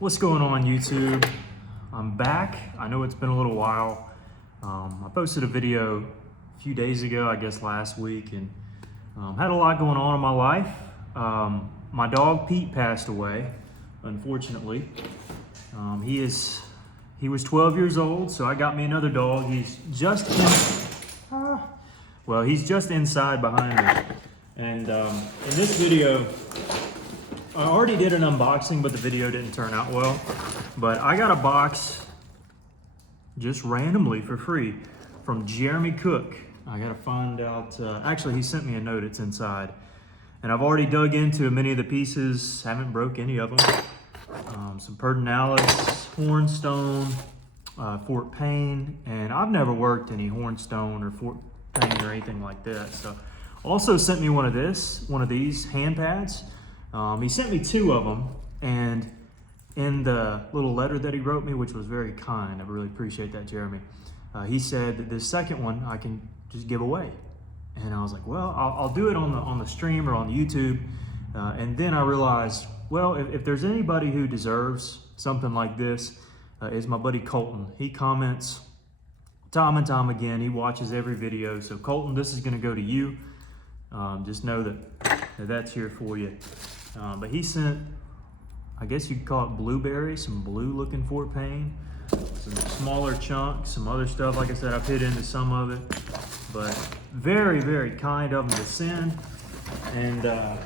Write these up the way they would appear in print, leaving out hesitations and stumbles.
What's going on, YouTube? I'm back. I know it's been a little while. I posted a video a few days ago, I guess last week, and had a lot going on in my life. My dog Pete passed away, unfortunately. He was 12 years old, so I got me another dog. He's just inside behind me. And in this video, I already did an unboxing, but the video didn't turn out well. But I got a box just randomly for free from Jeremy Cook. I gotta find out, actually he sent me a note, it's inside. And I've already dug into many of the pieces, haven't broke any of them. Some Pertinalis, Hornstone, Fort Payne, and I've never worked any Hornstone or Fort Payne or anything like that. So also sent me one of these hand pads. He sent me two of them, and in the little letter that he wrote me, which was very kind, I really appreciate that, Jeremy, he said that this second one I can just give away. And I was like, well, I'll do it on the stream or on YouTube. And then I realized, well, if there's anybody who deserves something like this, is my buddy Colton. He comments time and time again. He watches every video. So Colton, this is gonna go to you. Just know that that's here for you. But he sent, I guess you could call it blueberry, some blue looking Fort Payne, some smaller chunks, some other stuff. Like I said, I've hit into some of it, but very, very kind of him to send. And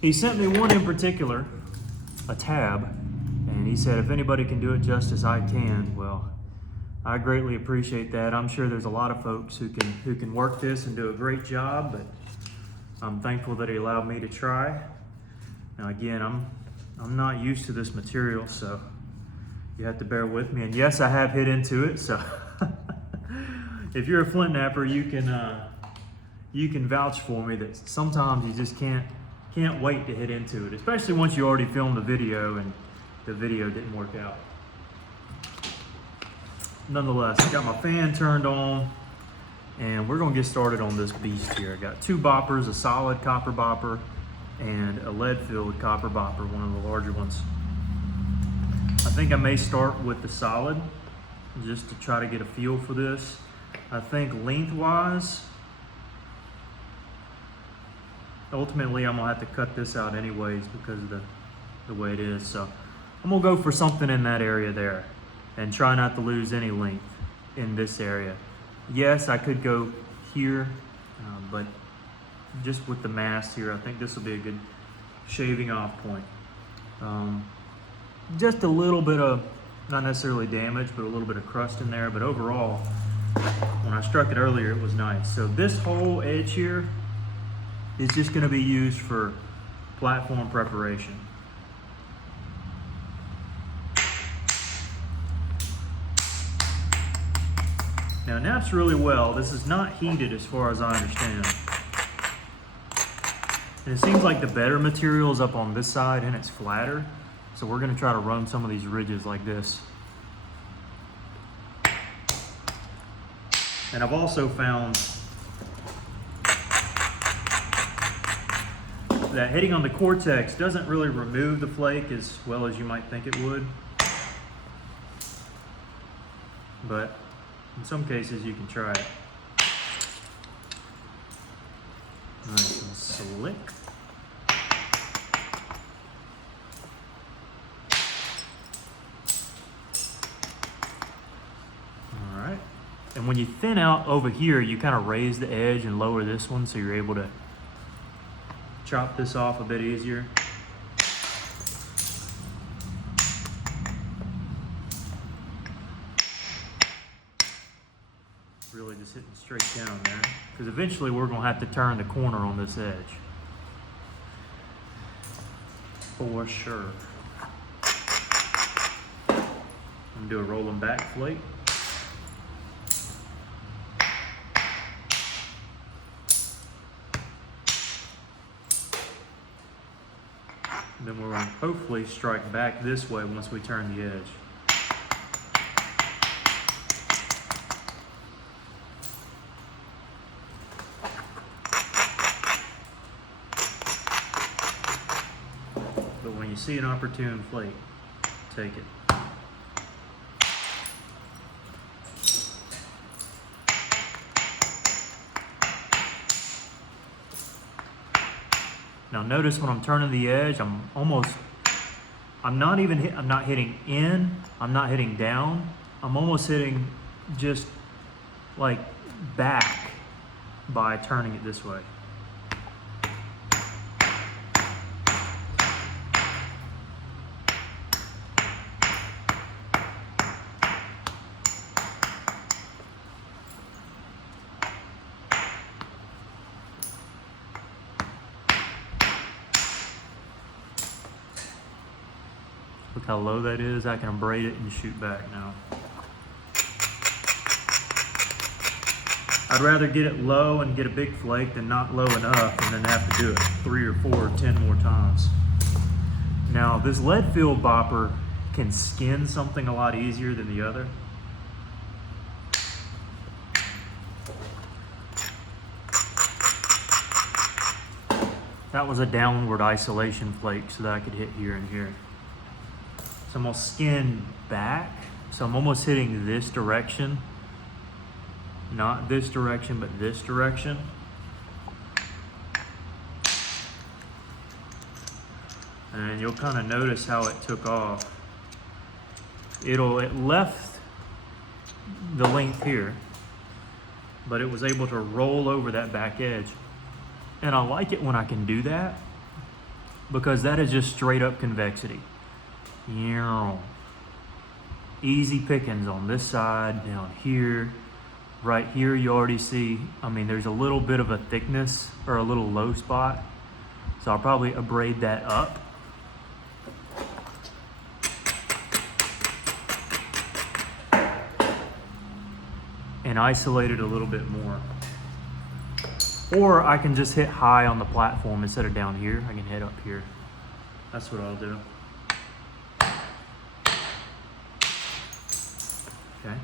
he sent me one in particular, a tab, and he said, if anybody can do it justice, I can. Well, I greatly appreciate that. I'm sure there's a lot of folks who can work this and do a great job, but I'm thankful that he allowed me to try. Now again, I'm not used to this material, so you have to bear with me. And yes, I have hit into it, so if you're a flint napper, you can vouch for me that sometimes you just can't wait to hit into it, especially once you already filmed the video and the video didn't work out. Nonetheless, I got my fan turned on, and we're gonna get started on this beast here. I got two boppers, a solid copper bopper and a lead-filled copper bopper, one of the larger ones. I think I may start with the solid just to try to get a feel for this. I think lengthwise, ultimately I'm gonna have to cut this out anyways because of the way it is. So I'm gonna go for something in that area there and try not to lose any length in this area. Yes, I could go here, but just with the mass here, I think this will be a good shaving off point. Just a little bit of, not necessarily damage, but a little bit of crust in there. But overall, when I struck it earlier, it was nice. So this whole edge here is just gonna be used for platform preparation. Now it naps really well. This is not heated as far as I understand. And it seems like the better material is up on this side and it's flatter. So we're gonna try to run some of these ridges like this. And I've also found that hitting on the Cortex doesn't really remove the flake as well as you might think it would. But in some cases you can try it. Nice and slick. All right. And when you thin out over here, you kind of raise the edge and lower this one so you're able to chop this off a bit easier. Really just hitting straight down there, because eventually we're going to have to turn the corner on this edge. For sure. I'm going to do a rolling back flake. Then we're going to hopefully strike back this way once we turn the edge. see an opportune flake, take it. Now notice when I'm turning the edge, I'm not hitting in, I'm not hitting down, I'm almost hitting just like back by turning it this way. Look how low that is. I can abrade it and shoot back now. I'd rather get it low and get a big flake than not low enough and then have to do it 3 or 4 or 10 more times. Now this lead filled bopper can skin something a lot easier than the other. That was a downward isolation flake so that I could hit here and here. So I'm gonna skin back. So I'm almost hitting this direction. Not this direction, but this direction. And you'll kind of notice how it took off. It left the length here, but it was able to roll over that back edge. And I like it when I can do that because that is just straight up convexity. Easy pickings on this side, down here. Right here you already see, there's a little bit of a thickness or a little low spot. So I'll probably abrade that up. And isolate it a little bit more. Or I can just hit high on the platform instead of down here. I can hit up here. That's what I'll do. Okay,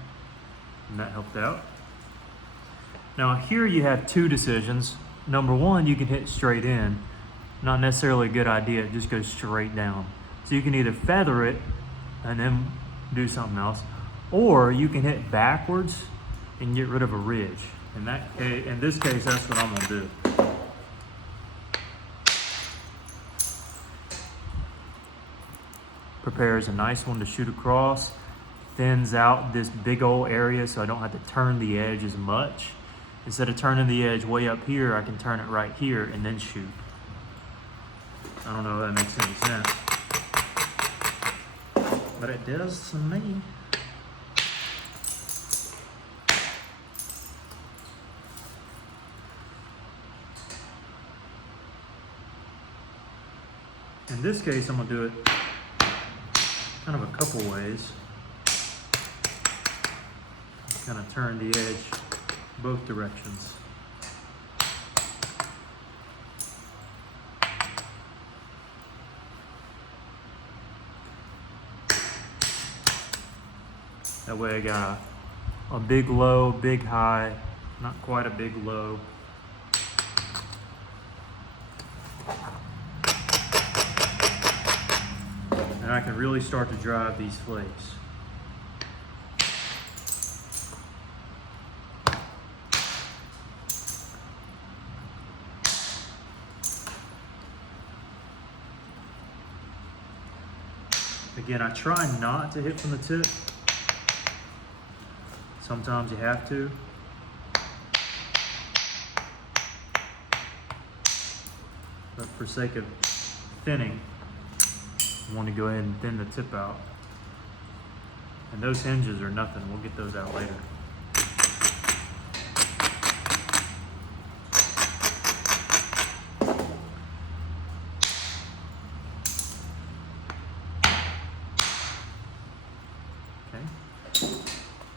and that helped out. Now here you have two decisions. Number one, you can hit straight in. Not necessarily a good idea, it just goes straight down. So you can either feather it and then do something else, or you can hit backwards and get rid of a ridge. In this case, that's what I'm gonna do. Prepares a nice one to shoot across. Thins out this big old area so I don't have to turn the edge as much. Instead of turning the edge way up here, I can turn it right here and then shoot. I don't know if that makes any sense, but it does to me. In this case, I'm gonna do it kind of a couple ways. Kind of turn the edge both directions. That way I got a big low, big high, not quite a big low. And I can really start to drive these flakes. Again, I try not to hit from the tip. Sometimes you have to. But for sake of thinning, I want to go ahead and thin the tip out. And those hinges are nothing. We'll get those out later.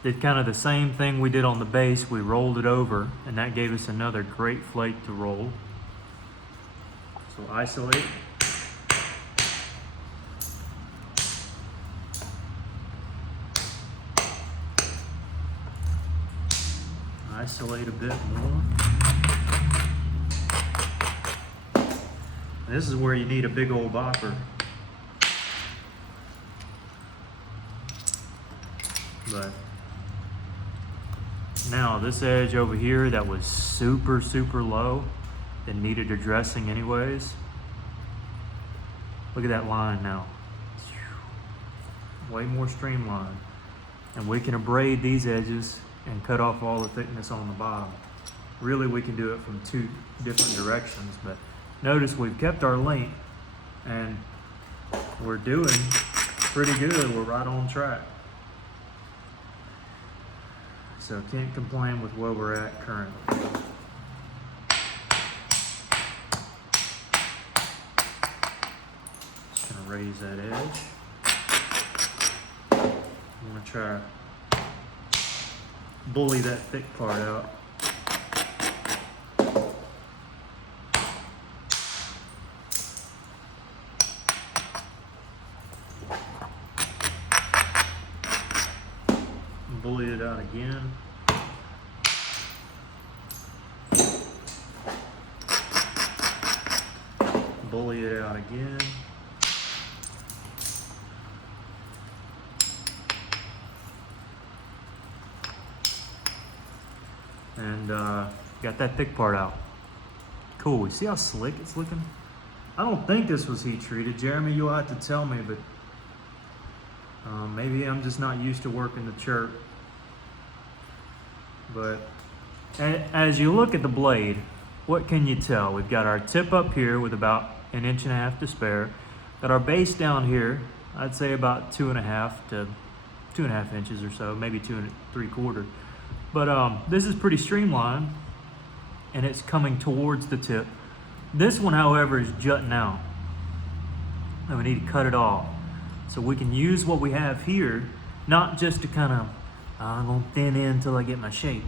Did kind of the same thing we did on the base. We rolled it over, and that gave us another great flake to roll. So isolate. Isolate a bit more. And this is where you need a big old bopper. But now this edge over here that was super, super low that needed addressing anyways. Look at that line now. Way more streamlined. And we can abrade these edges and cut off all the thickness on the bottom. Really, we can do it from two different directions, but notice we've kept our length and we're doing pretty good. We're right on track. So can't complain with where we're at currently. Just gonna raise that edge. I'm gonna try to bully that thick part out. Bully it out again. Bully it out again. And got that thick part out. Cool. You see how slick it's looking? I don't think this was heat treated. Jeremy, you'll have to tell me, but maybe I'm just not used to working the chirp. But as you look at the blade, what can you tell? We've got our tip up here with about 1.5 inches to spare. Got our base down here, I'd say about 2.5 to 2.5 inches or so, maybe 2 3/4. But this is pretty streamlined and it's coming towards the tip. This one, however, is jutting out and we need to cut it off. So we can use what we have here, not just to kind of, I'm gonna thin in until I get my shape,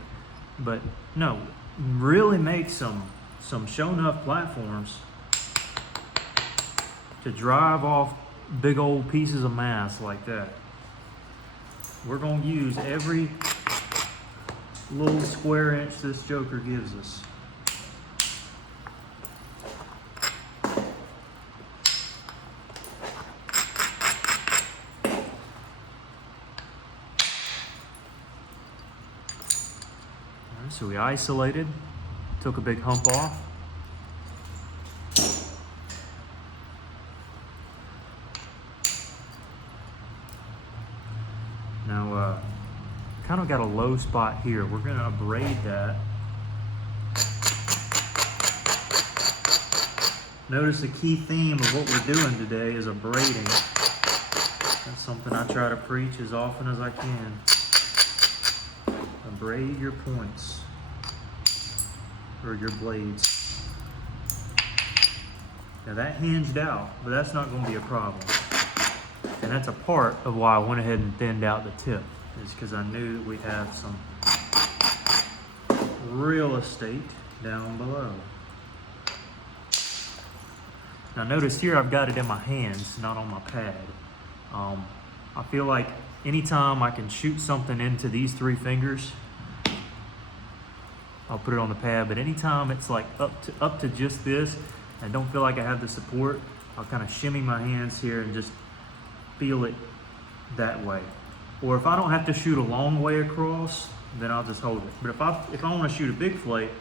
but no, really make some show enough platforms to drive off big old pieces of mass like that. We're gonna use every little square inch this joker gives us. So we isolated, took a big hump off. Now, kind of got a low spot here. We're gonna abrade that. Notice the key theme of what we're doing today is abrading. That's something I try to preach as often as I can. Abrade your points. Or your blades. Now that hinged out, but that's not going to be a problem. And that's a part of why I went ahead and thinned out the tip, is because I knew that we'd have some real estate down below. Now notice here I've got it in my hands, not on my pad. I feel like anytime I can shoot something into these 3 fingers, I'll put it on the pad, but anytime it's like up to just this, and don't feel like I have the support, I'll kind of shimmy my hands here and just feel it that way. Or if I don't have to shoot a long way across, then I'll just hold it. But if I want to shoot a big flake,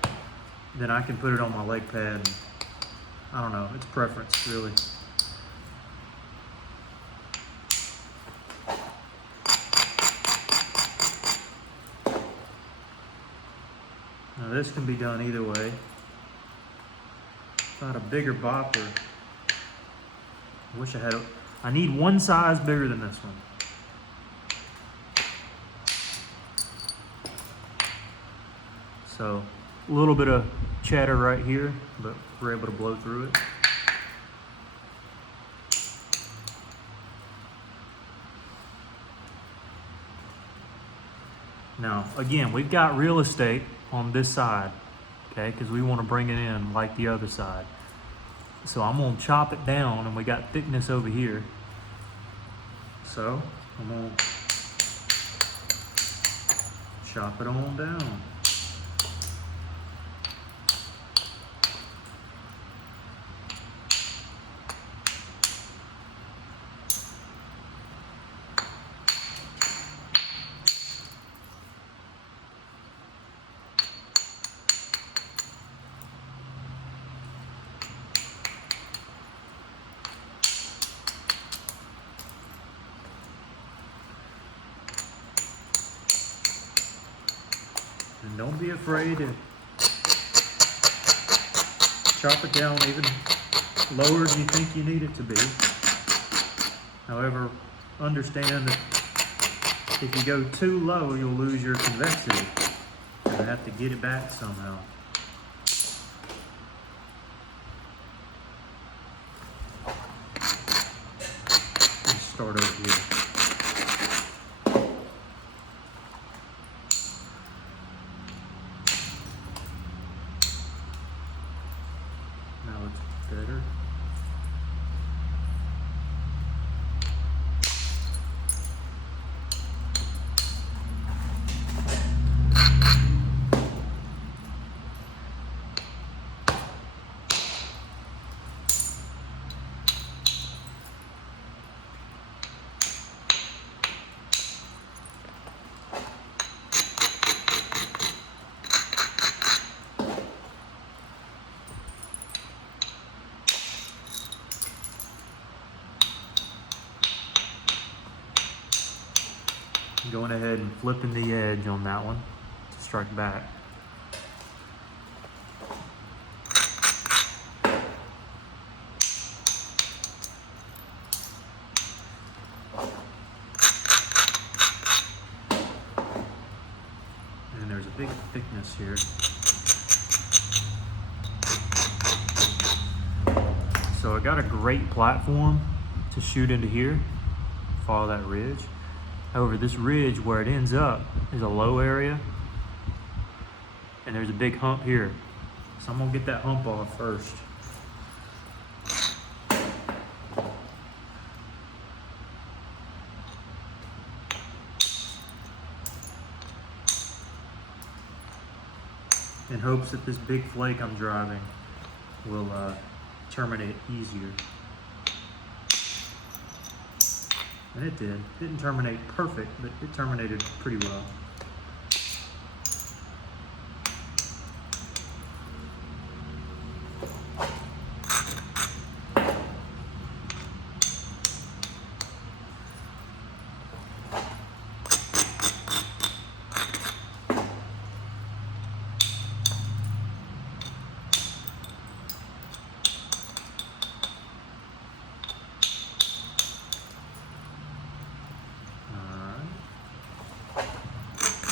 then I can put it on my leg pad. And I don't know, it's preference really. Now this can be done either way. If I had a bigger bopper, I need one size bigger than this one. So a little bit of chatter right here, but we're able to blow through it. Now, again, we've got real estate on this side, okay, because we want to bring it in like the other side. So I'm going to chop it down, and we got thickness over here. So I'm going to chop it on down. Don't be afraid to chop it down even lower than you think you need it to be. However, understand that if you go too low, you'll lose your convexity. You'll have to get it back somehow. Let's start over here. Now it's better. Going ahead and flipping the edge on that one to strike back. And there's a big thickness here. So I got a great platform to shoot into here, follow that ridge. However, this ridge where it ends up is a low area, and there's a big hump here. So I'm gonna get that hump off first. In hopes that this big flake I'm driving will terminate easier. And it did. Didn't terminate perfect, but it terminated pretty well.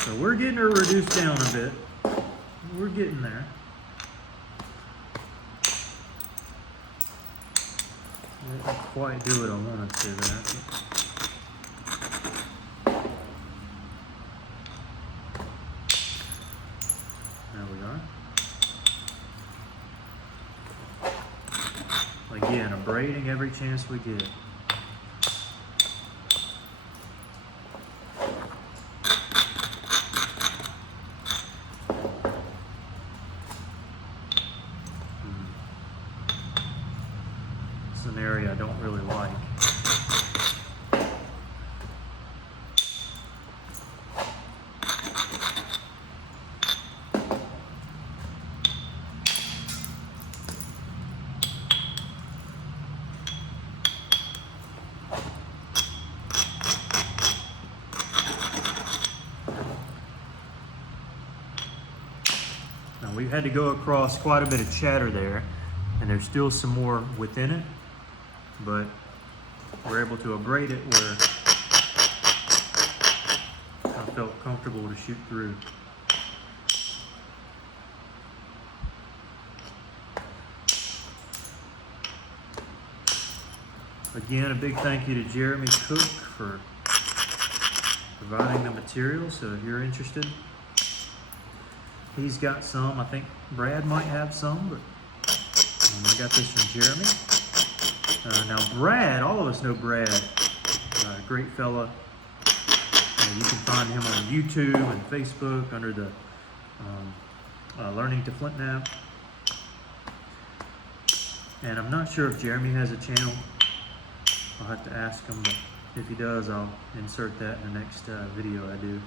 So we're getting her reduced down a bit. We're getting there. Didn't quite do what I wanted to there. There we are. Again, abrading every chance we get. An area I don't really like. Now we've had to go across quite a bit of chatter there, and there's still some more within it. But we're able to abrade it where I felt comfortable to shoot through. Again, a big thank you to Jeremy Cook for providing the material. So if you're interested, he's got some. I think Brad might have some, but I got this from Jeremy. Now Brad, all of us know Brad, great fella. You can find him on YouTube and Facebook under the Learning to Flint Knap. And I'm not sure if Jeremy has a channel. I'll have to ask him, but if he does, I'll insert that in the next video I do.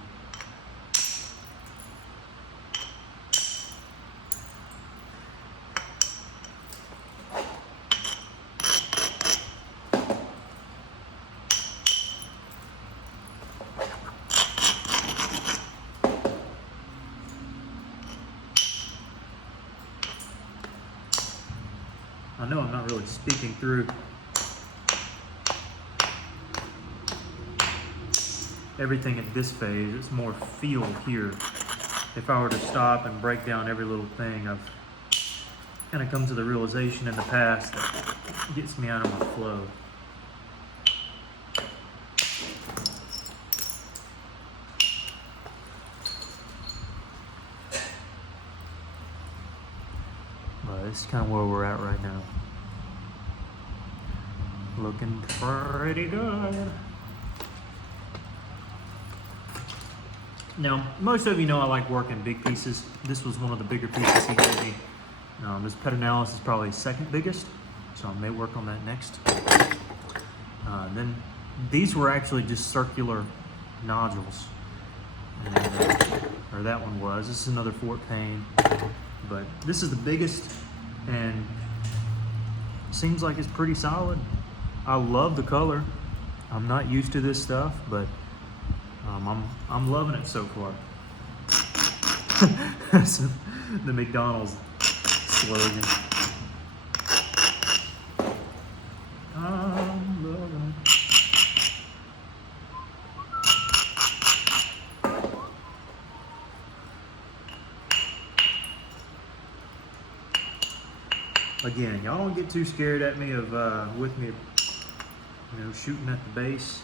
speaking through. Everything at this phase, it's more feel here. If I were to stop and break down every little thing, I've kind of come to the realization in the past that gets me out of my flow. But this is kind of where we're at right now. Looking pretty good. Now, most of you know I like working big pieces. This was one of the bigger pieces he gave me. This pedanalis is probably second biggest, so I may work on that next. Then these were actually just circular nodules, or that one was. This is another Fort Payne, but this is the biggest, and seems like it's pretty solid. I love the color. I'm not used to this stuff, but I'm loving it so far. That's the McDonald's slogan. I'm loving it. Again, y'all don't get too scared at me of with me, shooting at the base.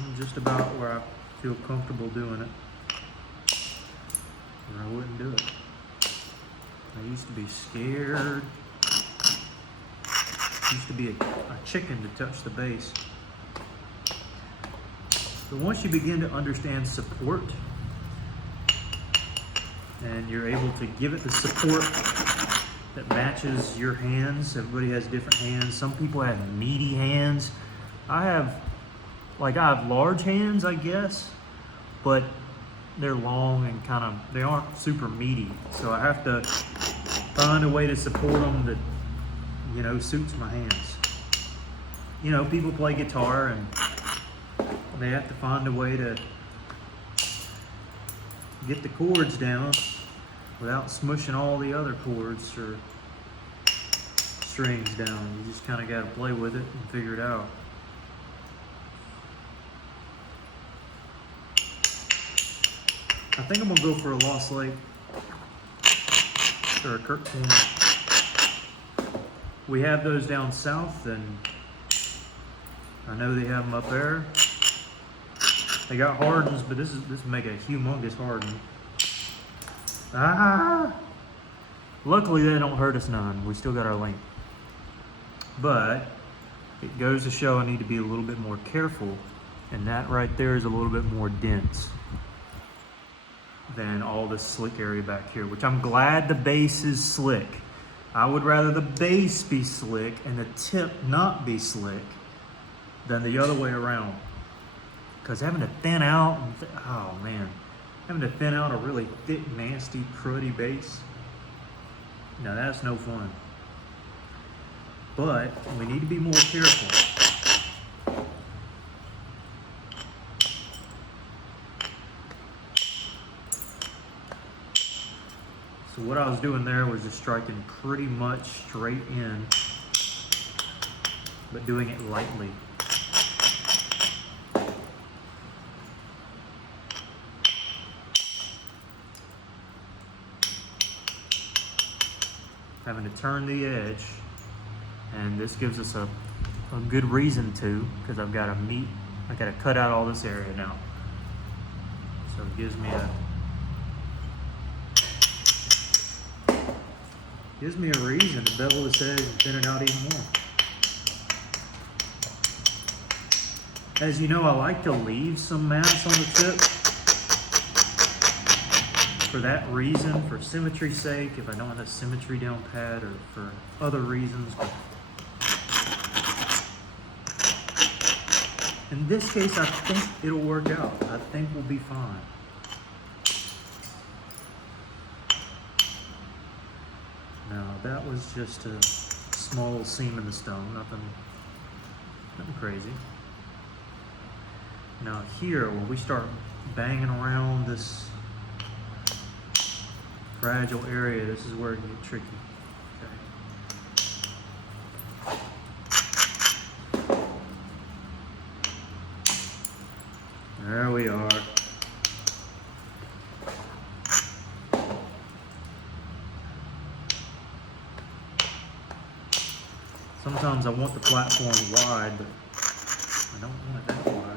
I'm just about where I feel comfortable doing it, or I wouldn't do it. I used to be scared. Used to be a chicken to touch the base. But once you begin to understand support, and you're able to give it the support that matches your hands. Everybody has different hands. Some people have meaty hands. I have large hands, I guess, but they're long and they aren't super meaty. So I have to find a way to support them that, suits my hands. People play guitar and they have to find a way to get the chords down without smushing all the other chords or strings down. You just kind of got to play with it and figure it out. I think I'm gonna go for a Lost Lake or a Kirk Corner. We have those down south, and I know they have them up there. They got hardens, but this make a humongous harden. Luckily they don't hurt us none. We still got our length. But it goes to show I need to be a little bit more careful, and that right there is a little bit more dense than all this slick area back here, which I'm glad the base is slick. I would rather the base be slick and the tip not be slick than the other way around. Because having to thin out, having to thin out a really thick, nasty, cruddy base, now that's no fun. But we need to be more careful. So what I was doing there was just striking pretty much straight in, but doing it lightly. Having to turn the edge, and this gives us a good reason to, because I've got to cut out all this area now. So it gives me a reason to bevel this edge and thin it out even more. As you know, I like to leave some mass on the tip. For that reason, for symmetry's sake, if I don't have symmetry down pat, or for other reasons. But in this case, I think it'll work out. I think we'll be fine. Now, that was just a small little seam in the stone, nothing crazy. Now here, when we start banging around this fragile area, this is where it gets tricky. Okay. There we are. Sometimes I want the platform wide, but I don't want it that wide.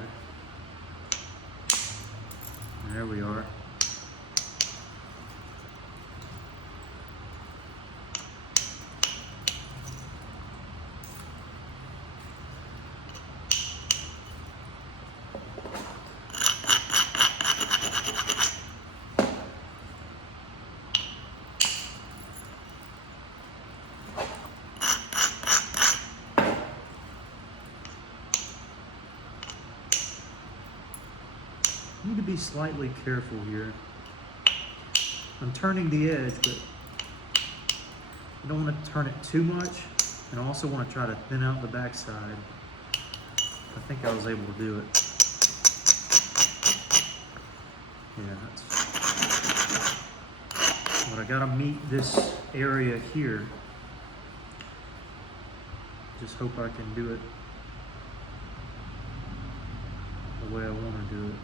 There we are. Need to be slightly careful here. I'm turning the edge, but I don't want to turn it too much, and I also want to try to thin out the backside. I think I was able to do it. Yeah, that's. But I gotta meet this area here. Just hope I can do it the way I want to do it.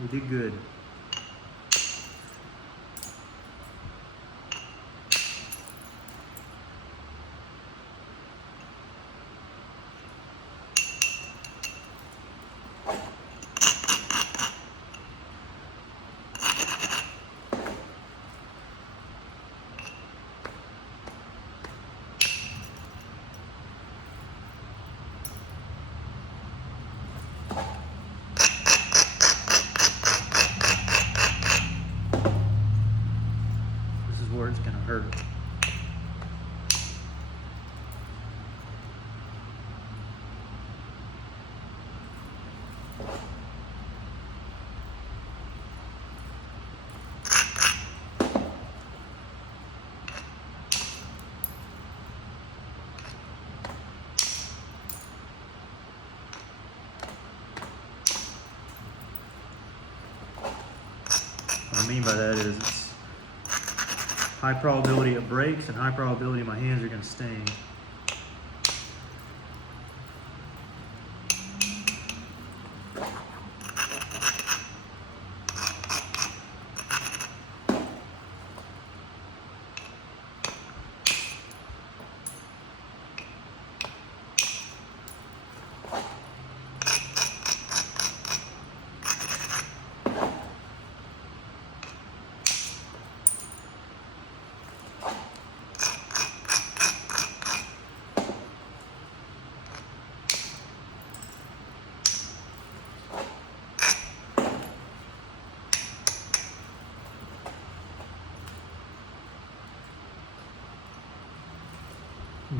We did good. Where it's gonna hurt. What I mean by that is it's high probability it breaks and high probability my hands are going to sting.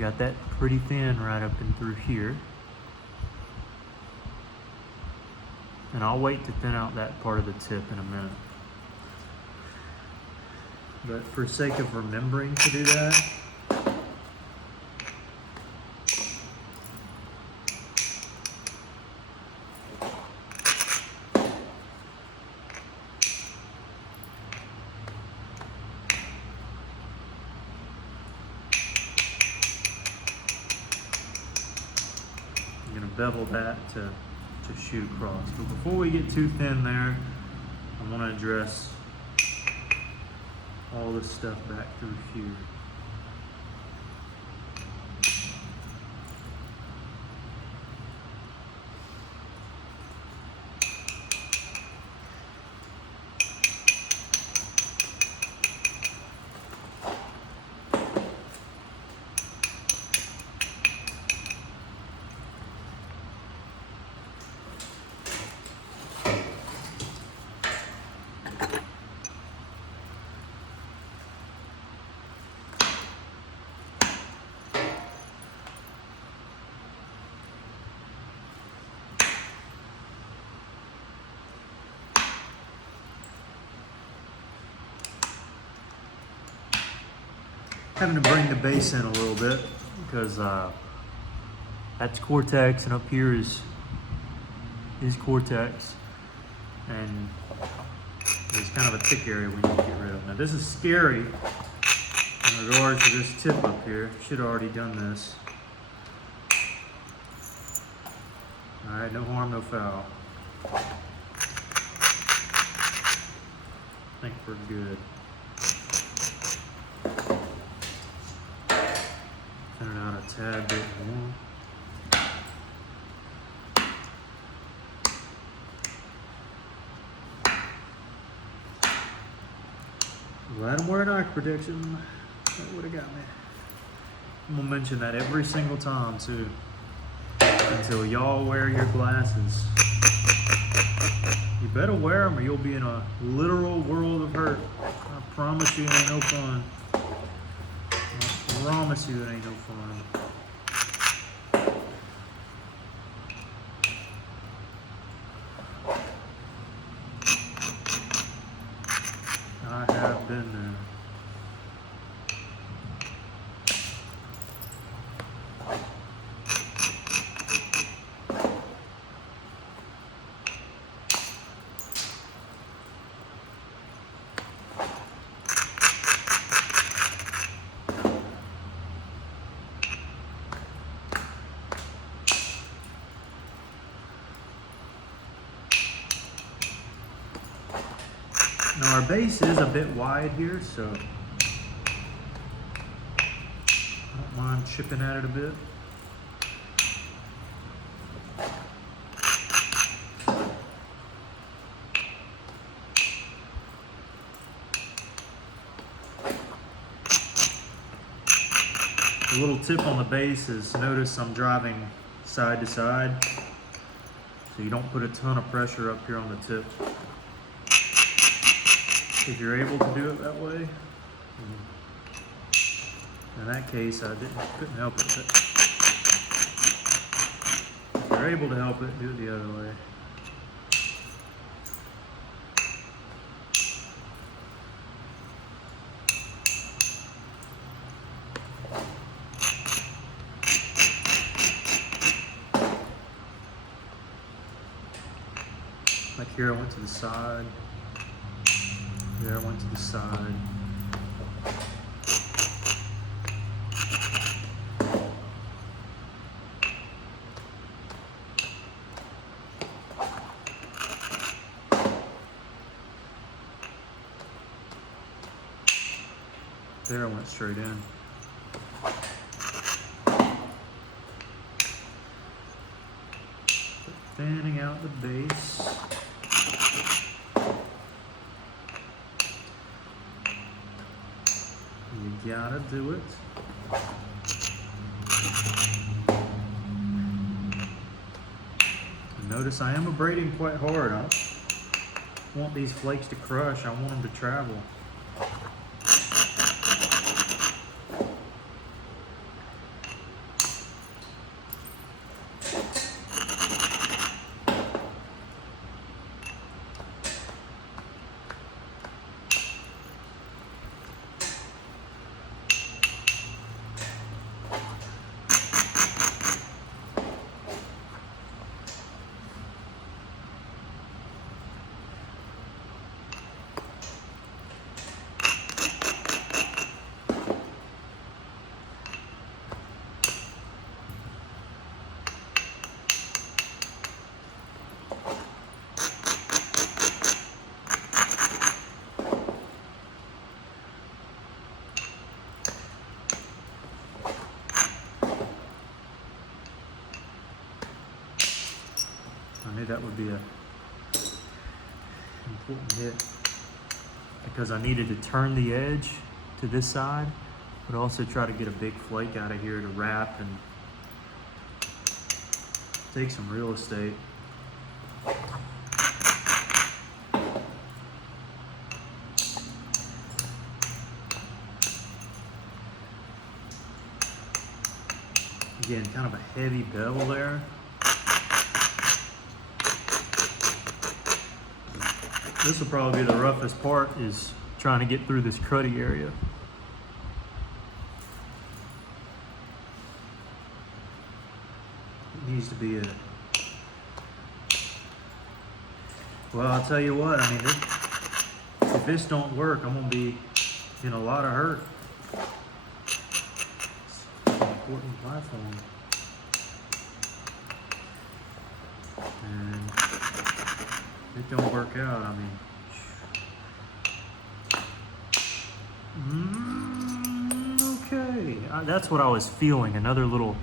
Got that pretty thin right up and through here. And I'll wait to thin out that part of the tip in a minute. But for sake of remembering to do that, bevel that to shoot across. But before we get too thin there, I want to address all this stuff back through here. Having to bring the base in a little bit because that's Cortex and up here is Cortex, and there's kind of a thick area we need to get rid of. Now this is scary In regards to this tip up here, should have already done this. All right, no harm, no foul. I think we're good. Thin it out a tad bit more. Glad I'm wearing eye protection. That would have got me. I'm gonna mention that every single time too. Until y'all wear your glasses. You better wear them or you'll be in a literal world of hurt. I promise you it ain't no fun. I promise you it ain't no fun. I have been there. Now our base is a bit wide here, so I don't mind chipping at it a bit. A little tip on the base is notice I'm driving side to side, so you don't put a ton of pressure up here on the tip. If you're able to do it that way, in that case I couldn't help it. But if you're able to help it, do it the other way. Like here I went to the side. There I went to the side. There I went straight in. Fanning out the base. You gotta do it. And notice I am abrading quite hard. I don't want these flakes to crush. I want them to travel. I knew that would be a important hit because I needed to turn the edge to this side, but also try to get a big flake out of here to wrap and take some real estate. Again, kind of a heavy bevel there. This will probably be the roughest part, is trying to get through this cruddy area. It needs to be a... Well, I'll tell you what, I mean, if this don't work, I'm gonna be in a lot of hurt. important platform. And it don't work out, I mean. Okay, that's what I was feeling, another little,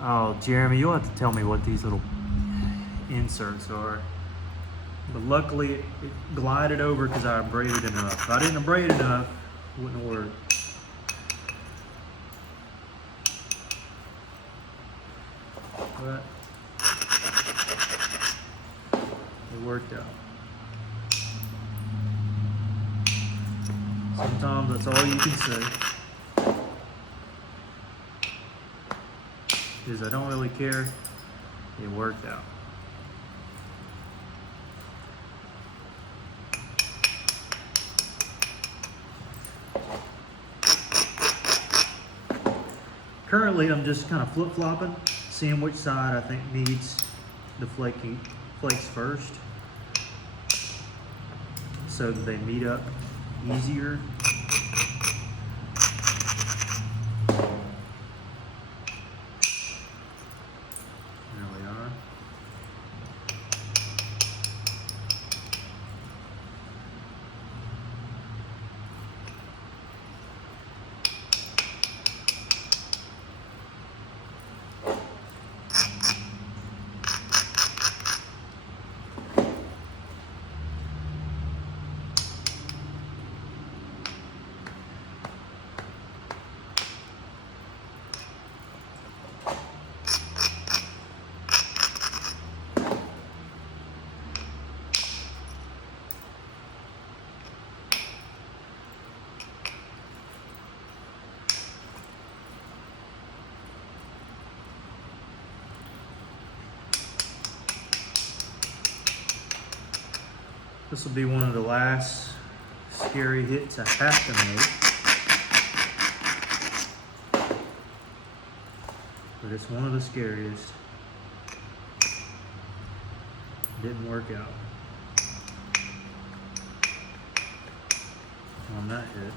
oh, Jeremy, you'll have to tell me what these little inserts are. But luckily it glided over because I abraded enough. If I didn't abrade enough, it wouldn't work. But it worked out. Sometimes that's all you can say. Is I don't really care. It worked out. Currently, I'm just kind of flip-flopping, seeing which side I think needs the flakes first, so that they meet up easier. There we are. This will be one of the last scary hits I have to make. But it's one of the scariest. Didn't work out on that hit.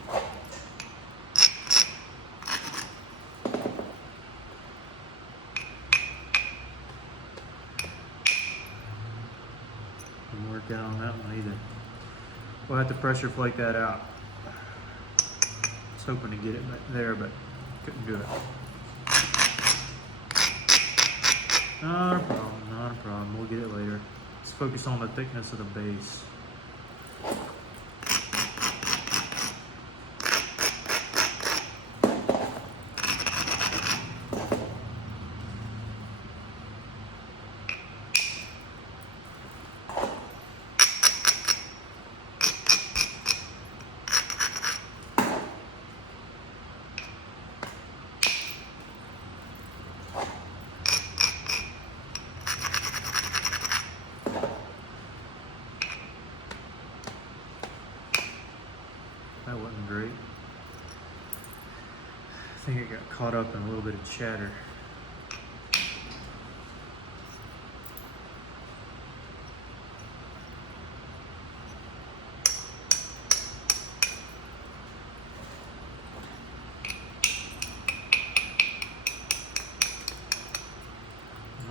Didn't work out on that one either. We'll have to pressure flake that out. I was hoping to get it back there, but couldn't do it. Not a problem, not a problem. We'll get it later. Let's focus on the thickness of the base. That wasn't great. I think it got caught up in a little bit of chatter.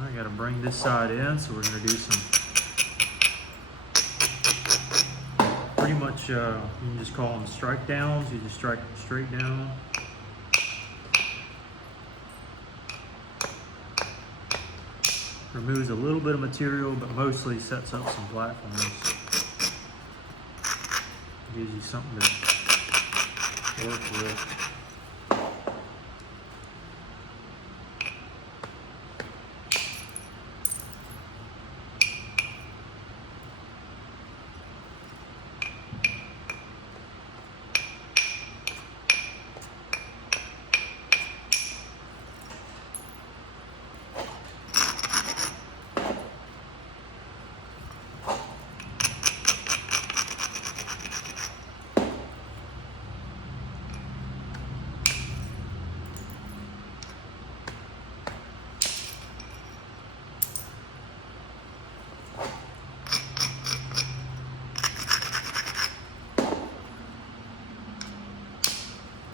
I gotta bring this side in, so we're gonna do some pretty much, you can just call them strike downs. You just strike straight down. Removes a little bit of material, but mostly sets up some platforms. Gives you something to work with.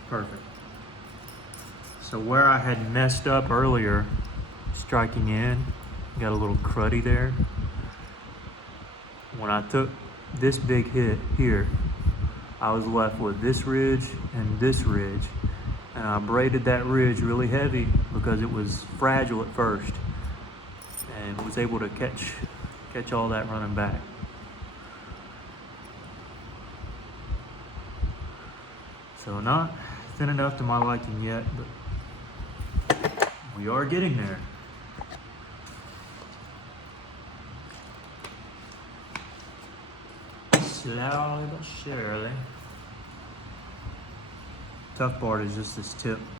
Perfect. So where I had messed up earlier, striking in, got a little cruddy there. When I took this big hit here, I was left with this ridge and this ridge. And I braided that ridge really heavy because it was fragile at first, and was able to catch all that running back. So not thin enough to my liking yet, but we are getting there. Slowly but surely. Tough part is just this tip.